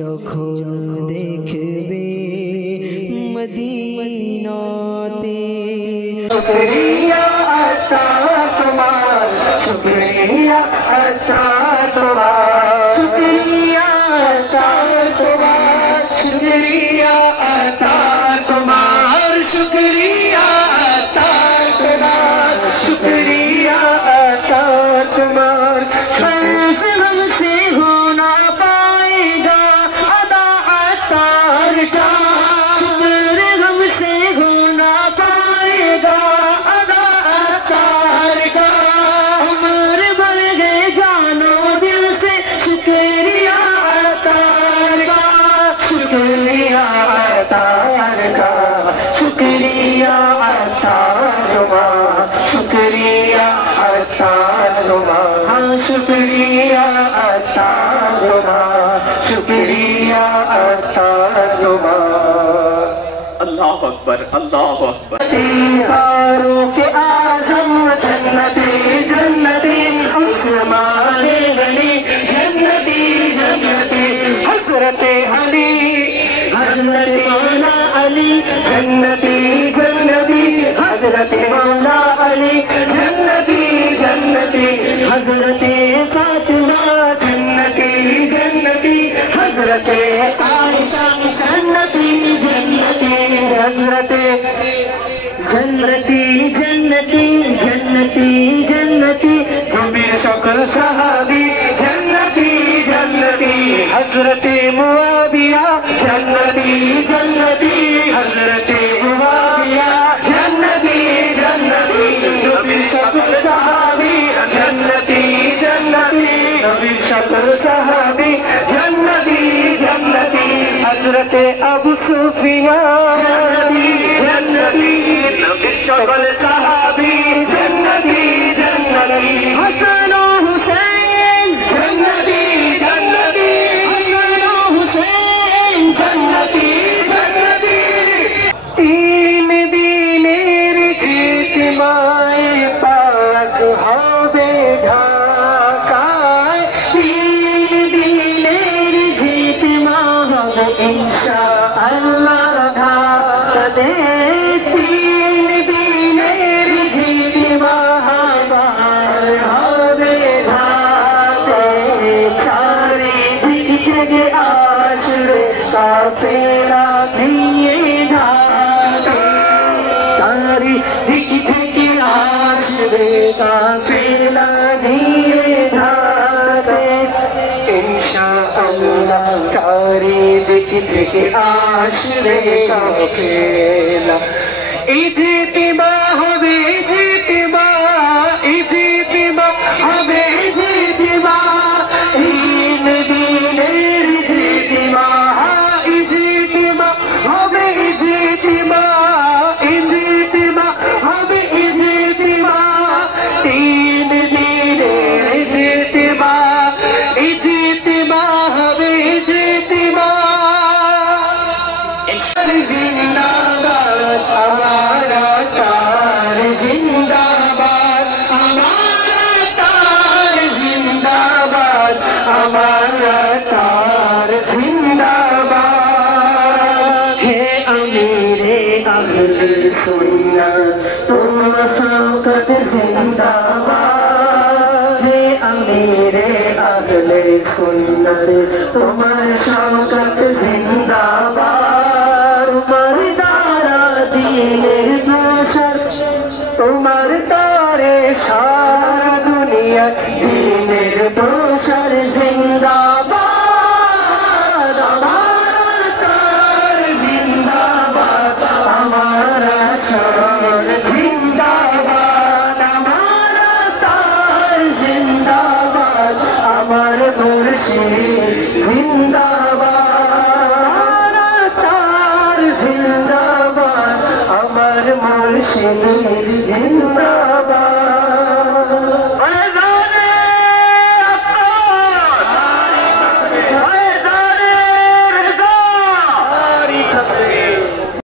যখন দেখবে মদিনাতে। শুকরিয়া আতা তোমার, শুকরিয়া আতা তোমার, শুকরিয়া আতা তোমার, শুকরিয়া আতা তোমার, শুকরিয়া আতা তোমার, শুকরিয়া আতা তোমার। हमसे हो ना पाएगा अदा अतार का, शुक्र हमसे हो ना पाएगा अदा अतार का। उम्र भर गए जानो दिल से शुक्रिया अतार का, शुक्रिया अतार का, शुक्रिया अतार तुम्हारा, शुक्रिया अतार तुम्हारा, शुक्रिया अतार तुम्हारा, शुक्रिया अतार तुम्हारा। अल्लाह अकबर, अल्लाह अकबर। तारों के आज़म जन्नती जन्नती उस्माने गली, जन्नती जन्नती हज़रते अली, हज़रते मौला अली, जन्नती जन्नती हज़रते मौला अली, जन्नती जन्नती हज़रते फातिमा, जन्नती जन्नती हज़रते आयशा, जन्नती जन्नती हज़रते जन्नती जन्नती जन्नती जन्नती जमीर शक्ल सहाबी, जन्नती जन्नती हज़रते मुआविया, जन्नती जन्नती हज़रते मुआविया, जन्नती जन्नती जमीर शक्ल सहाबी, जन्नती जन्नती जमीर शक्ल सहाबी, जन्नती जन्नती हज़रते अबू सुफियान, जन्नती जन्नती शक्ल सहाबी, जन्नती जन्नती हसन हुसैन, जन्नती जन्नती हसन हुसैन, जन्नती जन्नती। तीन दिनेर जितमाए पाक হবে ঢাকায়, तीन दिनेर जितमा হবে ইনশাআল্লাহ ঢাকাতে। तीन दिनेर जितमा হবে ঢাকায়, চারিদিক থেকে আসবে কাফেলা নিয়ে ঢাকায়, চারিদিক থেকে আসবে কাফেলা নিয়ে ঢাকায় ইনশাআল্লাহ, চারিদিক থেকে আসবে কাফেলা। ইজতিমা হবে ইজতিমা, ইজতিমা হবে ইজতিমা, তিন দিনের ইজতিমা, ইজতিমা হবে ইজতিমা, ইজতিমা হবে ইজতিমা, তিন দিনের ইজতিমা, ইজতিমা হবে ইজতিমা। जिंदाबाद हमारा तार, जिंदाबाद हमारा तार, जिंदाबाद हमारा तार, जिंदाबाद। हे अमीरे अहले सुन्नत तुम शौकत जिंदाबाद, हे अमीरे अहले सुन्नत तुम्हार शौकत जिंदाबाद। मर्दारा दीনের দোসর তোমার তারে সারা দুনিয়া, দীনের দোসর জিন্দাবাদ, আমার তার জিন্দাবাদ, আমার শর জিন্দাবাদ, আমার তার জিন্দাবাদ, আমার মুর্শিদ জিন্দাবাদ, আমার মুর্শিদ জিন্দাবাদ।